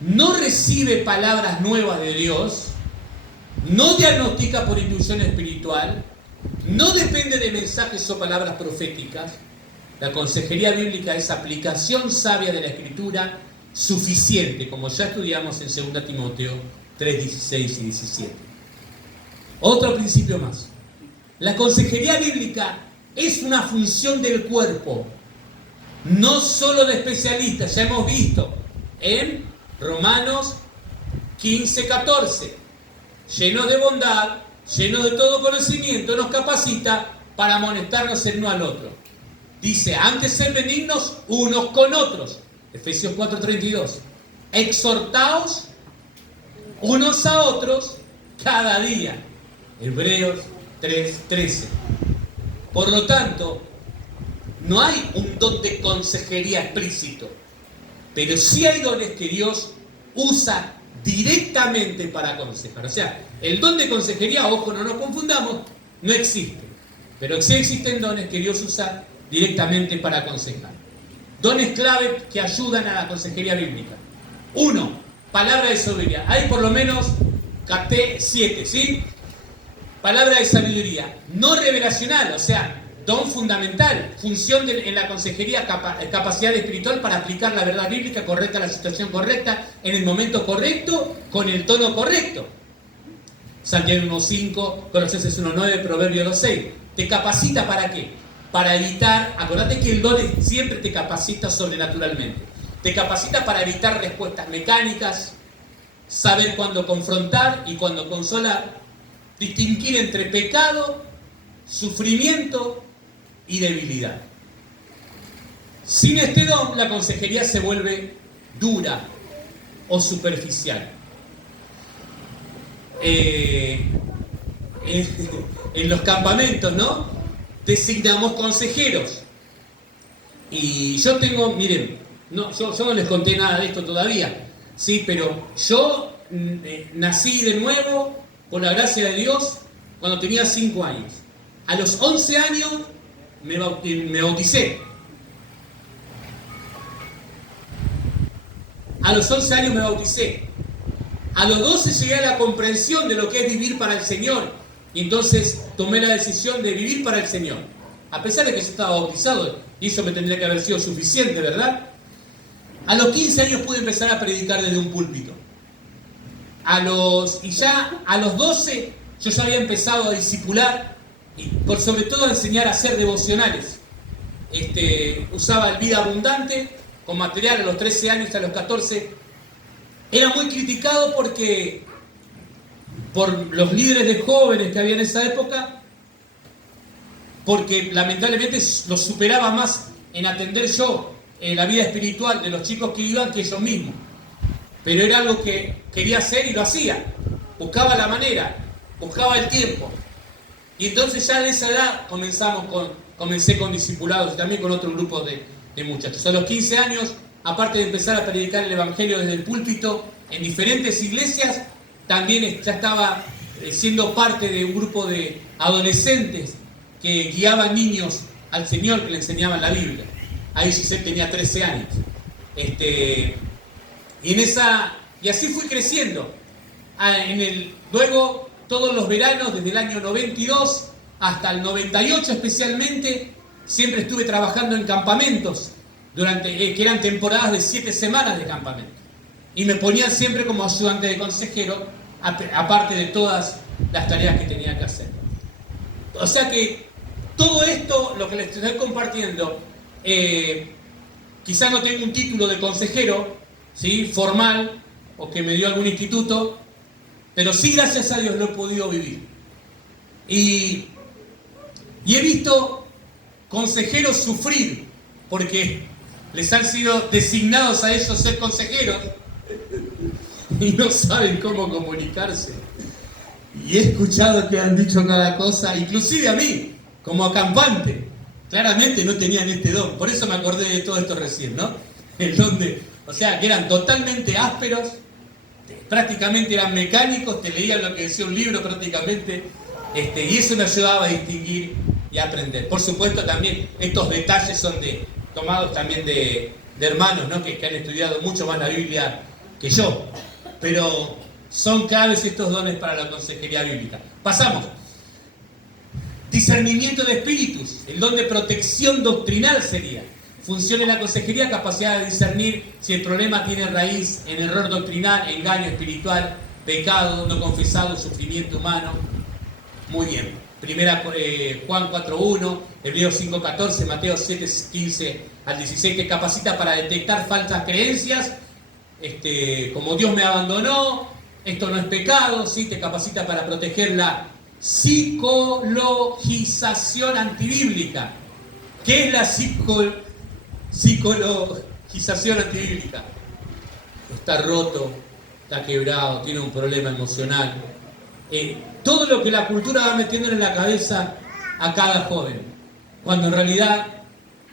No recibe palabras nuevas de Dios, no diagnostica por intuición espiritual, no depende de mensajes o palabras proféticas. La consejería bíblica es aplicación sabia de la Escritura suficiente, como ya estudiamos en 2 Timoteo 3, 16 y 17. Otro principio más. La consejería bíblica es una función del cuerpo, no solo de especialistas. Ya hemos visto en Romanos 15, 14, lleno de bondad, lleno de todo conocimiento, nos capacita para amonestarnos el uno al otro. Dice, antes ser benignos unos con otros. Efesios 4, 32. Exhortaos unos a otros cada día. Hebreos 3, 13. Por lo tanto, no hay un don de consejería explícito, pero sí hay dones que Dios usa directamente para aconsejar. O sea, el don de consejería, ojo, no nos confundamos, no existe. Pero sí existen dones que Dios usa directamente para aconsejar. Dones clave que ayudan a la consejería bíblica. 1. Palabra de sabiduría. Hay por lo menos, capté 7, ¿sí? Palabra de sabiduría. No revelacional, o sea, don fundamental, función en la consejería, capacidad espiritual para aplicar la verdad bíblica correcta a la situación correcta, en el momento correcto, con el tono correcto. Santiago 1.5, Colosenses 1.9, Proverbio 2.6. ¿Te capacita para qué? Para evitar, acordate que el don siempre te capacita sobrenaturalmente. Te capacita para evitar respuestas mecánicas, saber cuándo confrontar y cuándo consolar, distinguir entre pecado, sufrimiento y debilidad. Sin este don, la consejería se vuelve dura o superficial. En los campamentos, ¿no? Designamos consejeros. Y yo tengo, miren, yo no les conté nada de esto todavía, sí, pero yo nací de nuevo, por la gracia de Dios, cuando tenía 5 años. A los 11 años me bauticé. A los 11 años me bauticé. A los 12 llegué a la comprensión de lo que es vivir para el Señor. Y entonces tomé la decisión de vivir para el Señor. A pesar de que yo estaba bautizado, y eso me tendría que haber sido suficiente, ¿verdad? A los 15 años pude empezar a predicar desde un púlpito. Y ya a los 12 yo ya había empezado a discipular y por sobre todo a enseñar a hacer devocionales. Usaba el Vida Abundante con material a los 13 años, a los 14. Era muy criticado por los líderes de jóvenes que había en esa época, porque lamentablemente los superaba más en atender yo la vida espiritual de los chicos que iban que ellos mismos. Pero era algo que quería hacer y lo hacía. Buscaba la manera, buscaba el tiempo. Y entonces ya de esa edad comencé con discipulados y también con otro grupo de muchachos. A los 15 años, aparte de empezar a predicar el Evangelio desde el púlpito en diferentes iglesias, también ya estaba siendo parte de un grupo de adolescentes que guiaban niños al Señor, que le enseñaban la Biblia. Ahí Giselle tenía 13 años. Y así fui creciendo. Luego, todos los veranos, desde el año 92 hasta el 98 especialmente, siempre estuve trabajando en campamentos, que eran temporadas de 7 semanas de campamento. Y me ponían siempre como ayudante de consejero, aparte de todas las tareas que tenía que hacer. O sea que todo esto, lo que les estoy compartiendo, quizás no tengo un título de consejero, ¿sí?, formal, o que me dio algún instituto, pero sí, gracias a Dios, lo he podido vivir. Y he visto consejeros sufrir, porque les han sido designados a ellos ser consejeros, y no saben cómo comunicarse. Y he escuchado que han dicho cada cosa, inclusive a mí, como acampante. Claramente no tenían este don, por eso me acordé de todo esto recién, ¿no? O sea, que eran totalmente ásperos, prácticamente eran mecánicos, te leían lo que decía un libro prácticamente, y eso me ayudaba a distinguir y a aprender. Por supuesto también estos detalles son tomados también de hermanos, ¿no?, que han estudiado mucho más la Biblia que yo, pero son claves estos dones para la consejería bíblica. Pasamos. Discernimiento de espíritus, el don de protección doctrinal sería. Función en la consejería, capacidad de discernir si el problema tiene raíz en error doctrinal, engaño espiritual, pecado no confesado, sufrimiento humano. Muy bien. Primera Juan 4.1, Hebreos 5.14, Mateo 7.15 al 16, que capacita para detectar falsas creencias, como Dios me abandonó, esto no es pecado, ¿sí? Te capacita para proteger la psicologización antibíblica. ¿Qué es la psicologización antibíblica? Está roto, está quebrado, tiene un problema emocional. Todo lo que la cultura va metiendo en la cabeza a cada joven, cuando en realidad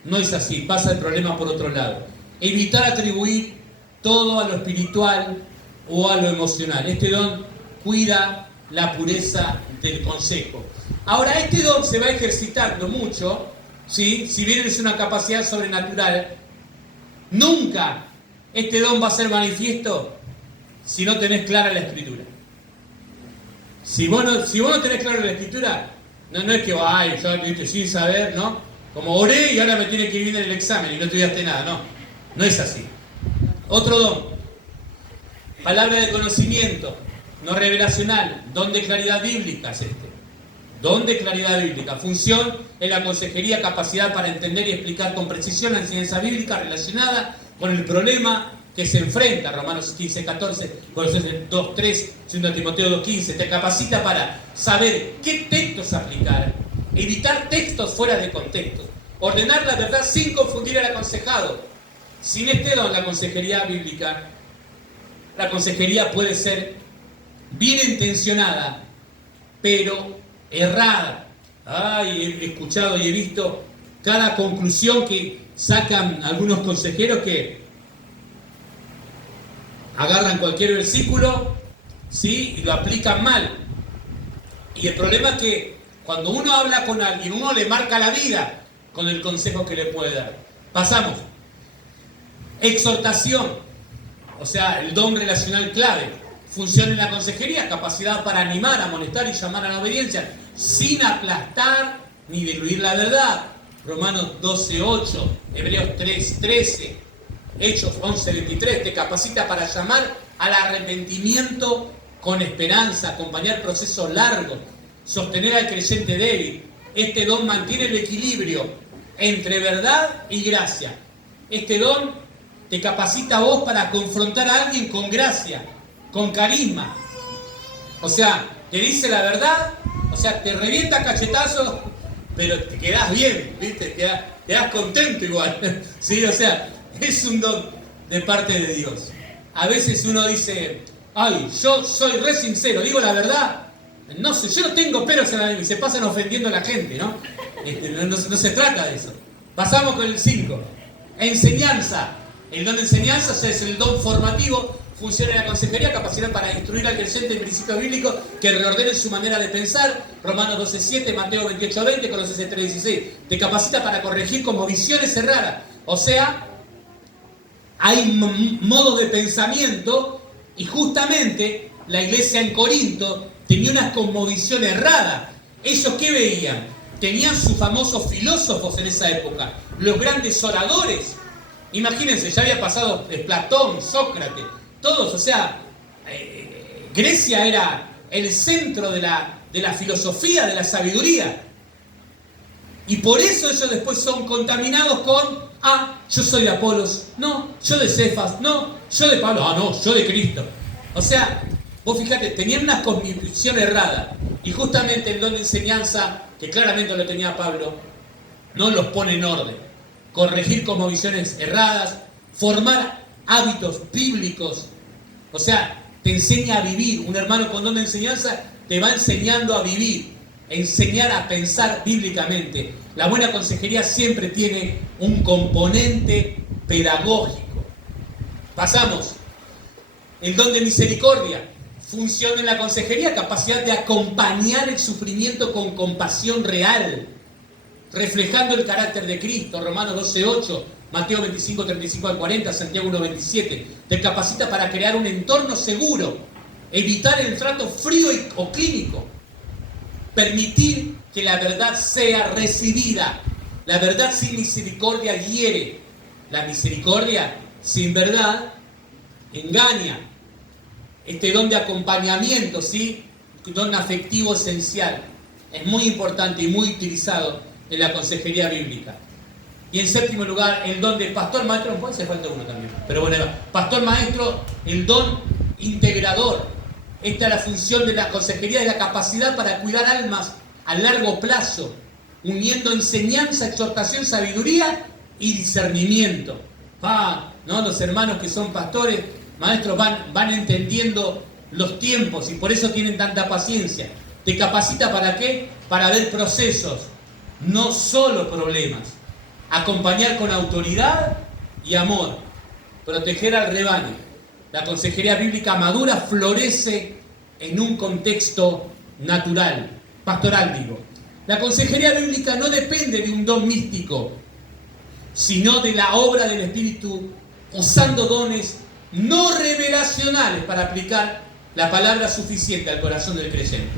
no es así, pasa el problema por otro lado. Evitar atribuir todo a lo espiritual o a lo emocional. Este don cuida la pureza del consejo. Ahora, este don se va ejercitando mucho, ¿sí? Si bien es una capacidad sobrenatural, nunca este don va a ser manifiesto si no tenés clara la Escritura. Si vos no tenés clara la Escritura, no es que, ay, yo viste, sin saber, ¿no? Como oré y ahora me tiene que ir bien en el examen y no estudiaste nada, no es así. Otro don, palabra de conocimiento, no revelacional, don de claridad bíblica es este. Don de claridad bíblica, función en la consejería, capacidad para entender y explicar con precisión la enseñanza bíblica relacionada con el problema que se enfrenta, Romanos 15.14, Colosenses 2.3, 2 Timoteo 2.15, te capacita para saber qué textos aplicar, evitar textos fuera de contexto. Ordenar la verdad sin confundir al aconsejado. Sin este don, la consejería bíblica, la consejería puede ser bien intencionada, pero errada. He escuchado y he visto cada conclusión que sacan algunos consejeros que agarran cualquier versículo, ¿sí?, y lo aplican mal. Y el problema es que cuando uno habla con alguien, uno le marca la vida con el consejo que le puede dar. Pasamos. Exhortación, o sea, el don relacional clave. Función en la consejería, capacidad para animar, amonestar y llamar a la obediencia, sin aplastar ni diluir la verdad. Romanos 12:8, Hebreos 3:13, Hechos 11:23, te capacita para llamar al arrepentimiento con esperanza, acompañar procesos largos, sostener al creyente débil. Este don mantiene el equilibrio entre verdad y gracia. Este don te capacita a vos para confrontar a alguien con gracia, con carisma. O sea, te dice la verdad, o sea, te revienta cachetazos, pero te quedás bien, ¿viste? Quedás contento igual. ¿Sí? O sea, es un don de parte de Dios. A veces uno dice, ay, yo soy re sincero, digo la verdad. No sé, yo no tengo peros en la lengua, y se pasan ofendiendo a la gente, ¿no? No se trata de eso. Pasamos con el 5. Enseñanza. El don de enseñanza, o sea, es el don formativo, funciona en la consejería, capacidad para instruir al creyente en principios bíblicos que reordenen su manera de pensar. Romanos 12:7, Mateo 28:20, Colosenses 3:16. Te capacita para corregir como visiones erradas. O sea, hay modos de pensamiento, y justamente la iglesia en Corinto tenía una cosmovisión errada. ¿Ellos qué veían? Tenían sus famosos filósofos en esa época, los grandes oradores. Imagínense, ya había pasado Platón, Sócrates, todos, o sea, Grecia era el centro de la filosofía, de la sabiduría. Y por eso ellos después son contaminados con, yo soy de Apolos, no, yo de Cefas, no, yo de Pablo, no, yo de Cristo. O sea, vos fíjate, tenían una cosmovisión errada. Y justamente el don de enseñanza, que claramente lo tenía Pablo, no los pone en orden. Corregir cosmovisiones erradas, formar hábitos bíblicos. O sea, te enseña a vivir. Un hermano con don de enseñanza te va enseñando a vivir, enseñar a pensar bíblicamente. La buena consejería siempre tiene un componente pedagógico. Pasamos. El don de misericordia. Función en la consejería, capacidad de acompañar el sufrimiento con compasión real, reflejando el carácter de Cristo. Romanos 12:8, Mateo 25:35-40, Santiago 1:27. Te capacita para crear un entorno seguro, evitar el trato frío o clínico, permitir que la verdad sea recibida. La verdad sin misericordia hiere. La misericordia sin verdad engaña. Este don de acompañamiento, ¿sí? Don afectivo esencial. Es muy importante y muy utilizado en la consejería bíblica. Y en séptimo lugar, el don de pastor maestro, puede ser falta uno también, pero bueno, pastor maestro, el don integrador. Esta es la función de la consejería, de la capacidad para cuidar almas a largo plazo, uniendo enseñanza, exhortación, sabiduría y discernimiento. ¿No? Los hermanos que son pastores, maestros, van entendiendo los tiempos y por eso tienen tanta paciencia. ¿Te capacita para qué? Para ver procesos, no solo problemas. Acompañar con autoridad y amor. Proteger al rebaño. La consejería bíblica madura florece en un contexto natural, pastoral digo. La consejería bíblica no depende de un don místico, sino de la obra del Espíritu, usando dones no revelacionales para aplicar la palabra suficiente al corazón del creyente.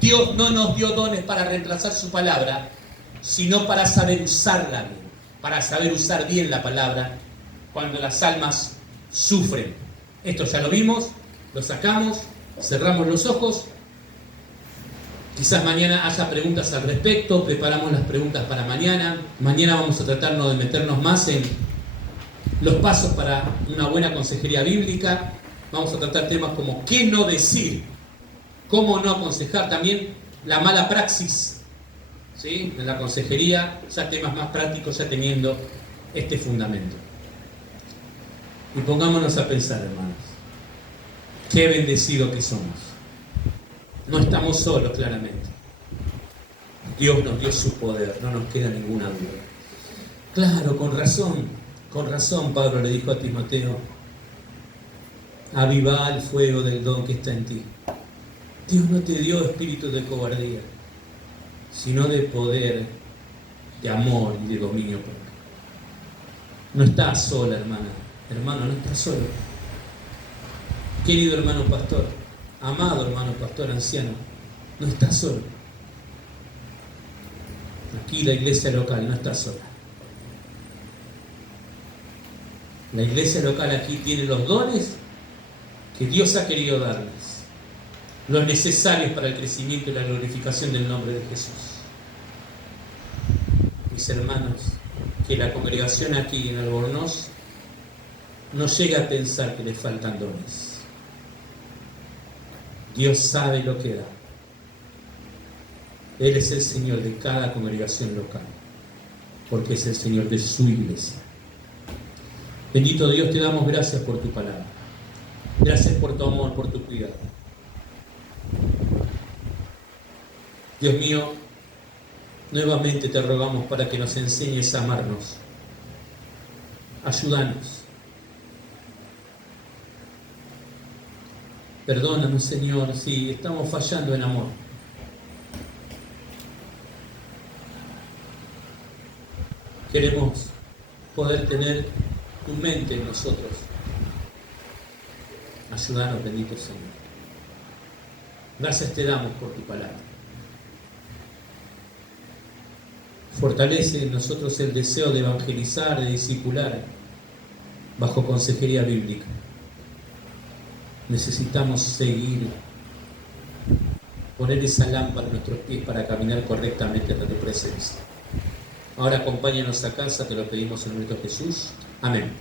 Dios no nos dio dones para reemplazar su palabra, sino para saber usarla bien, para saber usar bien la palabra cuando las almas sufren. Esto ya lo vimos, lo sacamos, cerramos los ojos. Quizás mañana haya preguntas al respecto, preparamos las preguntas para mañana. Mañana vamos a tratarnos de meternos más en los pasos para una buena consejería bíblica. Vamos a tratar temas como qué no decir, cómo no aconsejar, también la mala praxis, ¿sí? En la consejería, ya temas más prácticos, ya teniendo este fundamento. Y pongámonos a pensar, hermanos, qué bendecidos que somos. No estamos solos, claramente. Dios nos dio su poder, no nos queda ninguna duda. Claro, con razón Pablo le dijo a Timoteo: aviva el fuego del don que está en ti. Dios no te dio espíritu de cobardía, sino de poder, de amor y de dominio propio. No estás sola, hermana. Hermano, no estás solo. Querido hermano pastor, amado hermano pastor anciano, no estás solo. Aquí la iglesia local no está sola. La iglesia local aquí tiene los dones que Dios ha querido darles, los necesarios para el crecimiento y la glorificación del nombre de Jesús. Mis hermanos, que la congregación aquí en Albornoz no llega a pensar que le faltan dones. Dios sabe lo que da. Él es el Señor de cada congregación local, porque es el Señor de su iglesia. Bendito Dios, te damos gracias por tu palabra. Gracias por tu amor, por tu cuidado. Dios mío, nuevamente te rogamos para que nos enseñes a amarnos. Ayúdanos. Perdónanos, Señor, si estamos fallando en amor. Queremos poder tener tu mente en nosotros. Ayúdanos, bendito Señor. Gracias te damos por tu palabra. Fortalece en nosotros el deseo de evangelizar, de discipular, bajo consejería bíblica. Necesitamos seguir, poner esa lámpara en nuestros pies para caminar correctamente ante tu presencia. Ahora acompáñanos a casa, te lo pedimos en el nombre de Jesús. Amén.